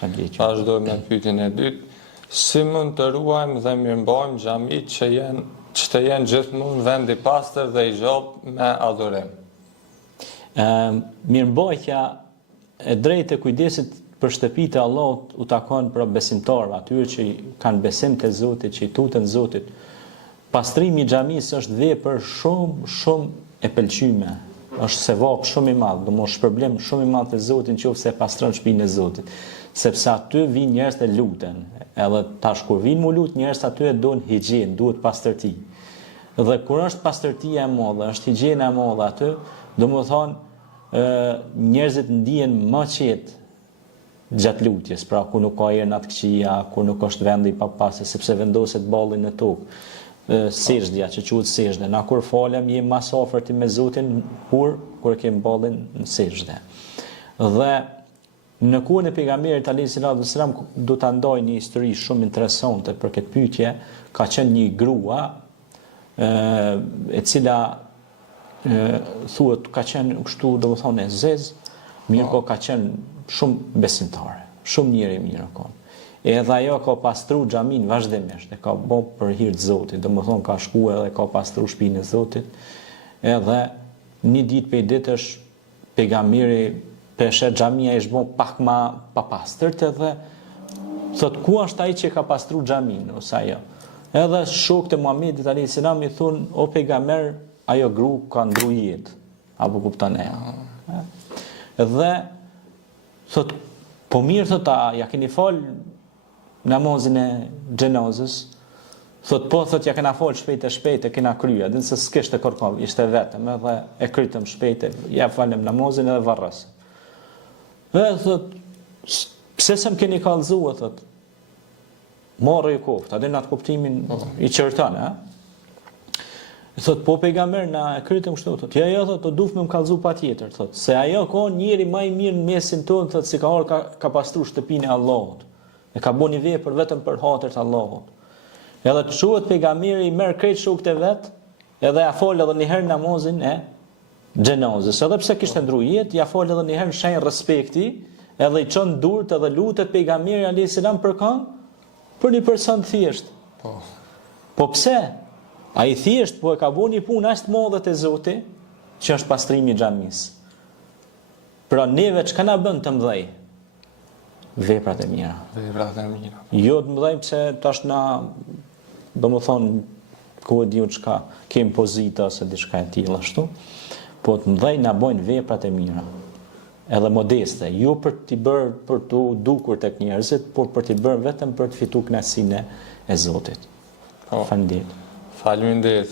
Vazhdoj me pyetjen e dytë. Si mund të ruajmë dhe mirëmbajmë xhamit që të jenë gjithmonë vend i pastër dhe i gjallë me adhurim? Mirëmbajtja e drejtë e kujdesit për shtëpitë e Allahut u takon për besimtarëve, atyre që kanë besim te Zoti, që i tuten Zotit. Pastrimi i xhamisë është vepër shumë e pëlqyeme. Është sevap shumë i madh, domosht shpërblim shumë i madh te Zoti nëse pastron shtëpinë e Zotit, sepse aty vijnë njerëz të luten. Edhe tash kur vijnë mu lut njerëz aty e duan higjinë, duhet pastërti. Dhe kur është pastërtia e madhe, është higjiena e madhe aty, domethënë njerëzit ndihen më qetë gjatë lutjes, pra ku nuk ka erë në atë këqia, ku nuk është vendi i papastër, sepse vendoset balli në tokë. Sejdja, që quhet sejdë. Na kur falem jemi më afër me Zotin kur kem ballin në sejdë. Dhe në kohën e pejgamberit alayhis salam do ta ndaj një histori shumë interesante për këtë pyetje. Ka qenë një grua e cila thuhet ka qenë kështu domethënë e zez, mirë po ka qenë shumë besimtare, shumë njeri i mirë kon. Edhe ajo ka pastru xhamin vazhdimisht, e ka bë për hir të Zotit, domethënë ka shkuar edhe ka pastru shtëpinë e Zotit. Edhe një ditë prej ditësh pejgamberi peshe xhamia ishte bën pak më papastërt edhe thot ku është ai që ka pastru xhamin ose ajo. Edhe shokët e Muhamedit alayhis salam i thon o pejgamber, ajo gru ka ndru jetë, apo kupton e. Dhe thot po mirë thot ja keni fal namazin e xhenazës, thot po thot ja kena fal shpejt e kena kryer, din se s'kishte kërkov, ishte vetëm edhe e krytëm shpejt, ja falem namazin edhe varrës. Edhe thot pse s'm keni kallzuar thot. Morri koft, a din atë kuptimin i qartën, Thot po pejgamber na e krytëm kështu thot. Jo thot, do duhet më kallzu patjetër thot, se ajo ka njëri më i mirë në mesin tonë thot, si ka pastru shtëpinë e Allahut. E ka bënë një vepër vetëm për hatër të Allahut. Edhe të shuhet pejgamberi i merr krejt shokët e vet, edhe ja fol edhe një herë namazin e xhenazës. Edhe pse kishte ndruar jetë, ja fol edhe një herë shenjë respekti, edhe i çon durt edhe lutet pejgamberi alayhis salam për kë? Për një person thjesht. Po pse? Ai thjesht po e ka bënë një punë aq të madhe te Zoti, që është pastrimi i xhamisë. Pra neve çka na bën të mëdhej? Veprat e mira. Veprat e mira. Jo të mëdhej pse tash na domethënë ku e diu çka, kem pozita ose diçka e tillë ashtu, po të mëdhej na bojnë veprat e mira. Edhe modeste, jo për t'i bërë për t'u dukur tek njerëzit, por për t'i bërë vetëm për të fituar kënaqësinë e Zotit. Faleminderit. Faleminderit.